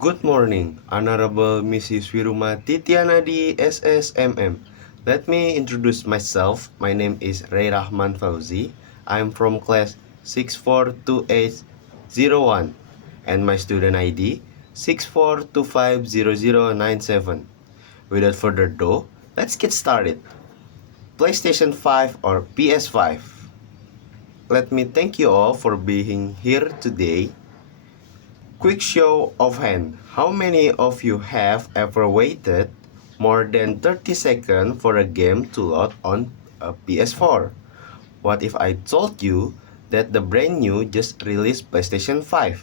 Good morning, Honorable Mrs. Wiruma Titianadi SSMM. Let me introduce myself. My name is Ray Rahman Fauzi. I'm from class 642801 and my student ID 64250097. Without further ado, let's get started. PlayStation 5 or PS5. Let me thank you all for being here today. Quick show of hand. How many of you have ever waited more than 30 seconds for a game to load on a PS4? What if I told you that the brand new just released PlayStation 5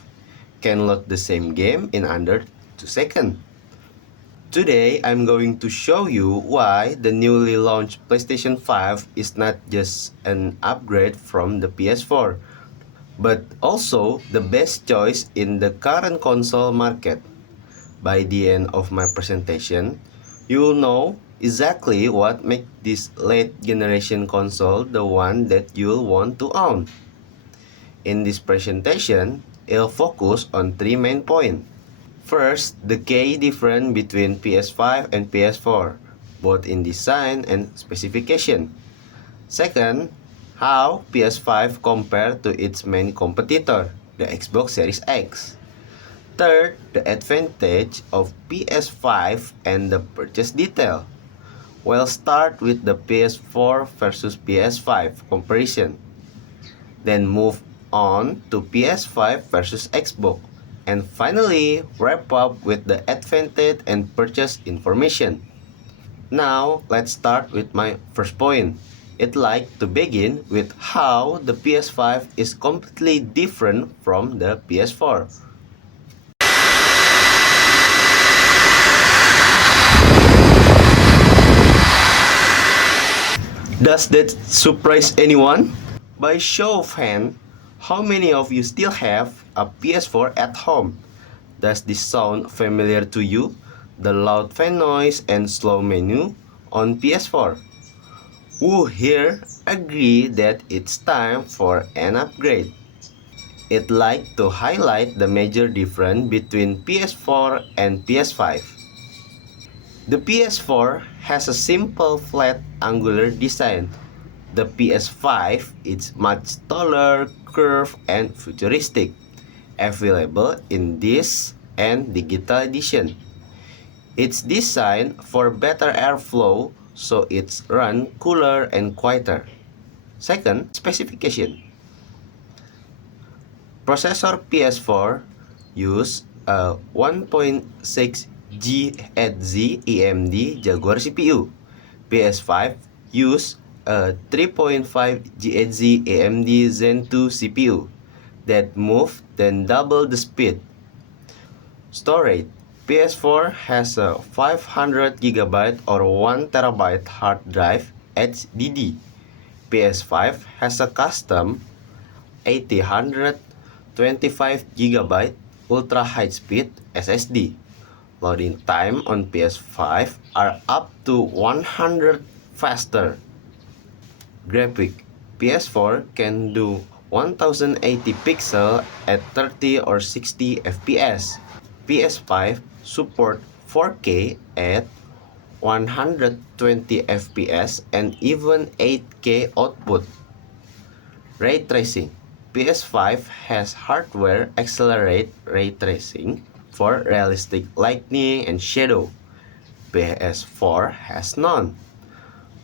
can load the same game in under 2 seconds? Today, I'm going to show you why the newly launched PlayStation 5 is not just an upgrade from the PS4, but also the best choice in the current console market. By the end of my presentation, you will know exactly what makes this late generation console the one that you'll want to own. In this presentation, I'll focus on three main points. First, the key difference between PS5 and PS4, both in design and specification. Second, how PS5 compared to its main competitor, the Xbox Series X. Third, the advantage of PS5 and the purchase detail. We'll start with the PS4 versus PS5 comparison. Then move on to PS5 versus Xbox. And finally, wrap up with the advantage and purchase information. Now, let's start with my first point. I'd like to begin with how the PS5 is completely different from the PS4. Does that surprise anyone? By show of hand, how many of you still have a PS4 at home? Does this sound familiar to you? The loud fan noise and slow menu on PS4. Who here agree that it's time for an upgrade? I'd like to highlight the major difference between PS4 and PS5. The PS4 has a simple flat angular design. The PS5 is much taller, curved, and futuristic, available in this and digital edition. It's designed for better airflow, so it's run cooler and quieter. Second, specification. Processor PS4 use a 1.6 GHz AMD Jaguar CPU. PS5 use a 3.5 GHz AMD Zen 2 CPU that move than double the speed. Storage. PS4 has a 500GB or 1TB hard drive HDD. PS5 has a custom 825GB ultra high speed SSD. Loading time on PS5 are up to 100 faster. Graphic. PS4 can do 1080 pixel at 30 or 60 FPS. PS5 support 4K at 120 FPS and even 8K output. Ray tracing. PS5 has hardware accelerate ray tracing for realistic lighting and shadow. PS4 has none.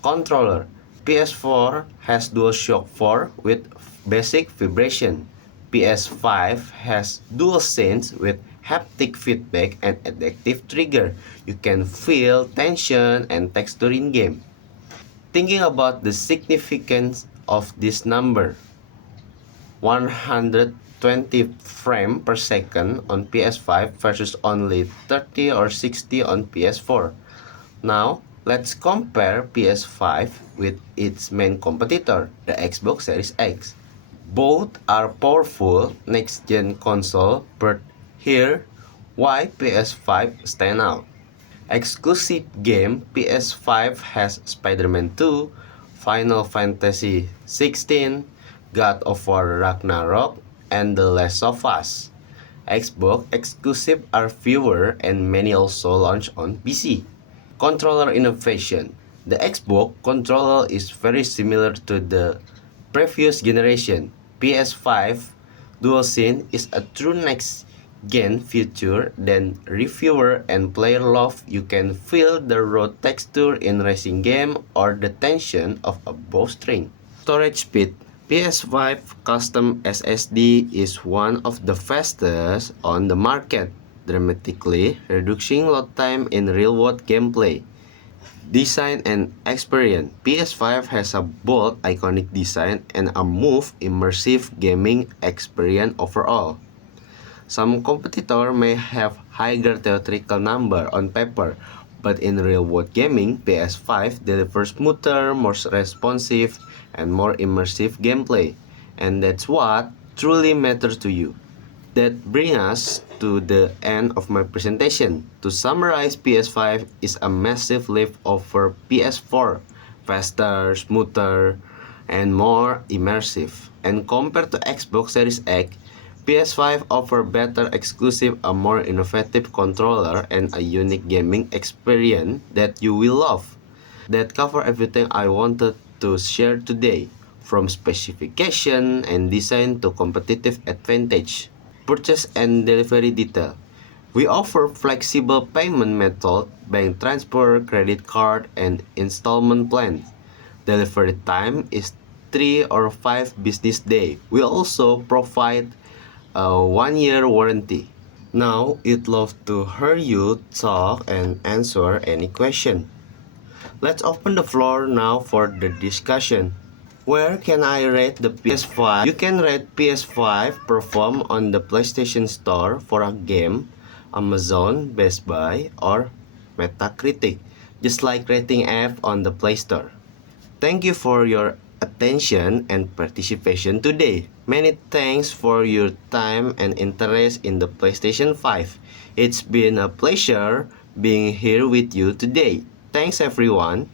Controller. PS4 has DualShock 4 with basic vibration. PS5 has DualSense with haptic feedback and adaptive trigger. You can feel tension and texture in game. Thinking about the significance of this number, 120 frames per second on PS5 versus only 30 or 60 on PS4. Now, let's compare PS5 with its main competitor, the Xbox Series X. Both are powerful next-gen console, but here, why PS5 stand out? Exclusive game, PS5 has Spider-Man 2, Final Fantasy 16, God of War Ragnarok, and The Last of Us. Xbox exclusive are fewer and many also launch on PC. Controller innovation. The Xbox controller is very similar to the previous generation. PS5 DualSense is a true next-gen feature that reviewer and player love. You can feel the raw texture in racing game or the tension of a bowstring. Storage speed. PS5 custom SSD is one of the fastest on the market, dramatically reducing load time in real-world gameplay. Design and experience. PS5 has a bold, iconic design and a move immersive gaming experience overall. Some competitors may have higher theatrical number on paper, but in real-world gaming, PS5 delivers smoother, more responsive, and more immersive gameplay, and that's what truly matters to you. That brings us to the end of my presentation. To summarize, PS5 is a massive leap over PS4, faster, smoother, and more immersive. And compared to Xbox Series X, PS5 offers better exclusive, a more innovative controller, and a unique gaming experience that you will love. That cover everything I wanted to share today, from specification and design to competitive advantage, purchase and delivery detail. We offer flexible payment method, bank transfer, credit card, and installment plan. Delivery time is 3 or 5 business days. We also provide a 1-year warranty. Now, I'd love to hear you talk and answer any question. Let's open the floor now for the discussion. Where can I rate the PS5? You can rate PS5 perform on the PlayStation Store for a game, Amazon, Best Buy, or Metacritic, just like rating app on the Play Store. Thank you for your attention and participation today. Many thanks for your time and interest in the PlayStation 5. It's been a pleasure being here with you today. Thanks everyone.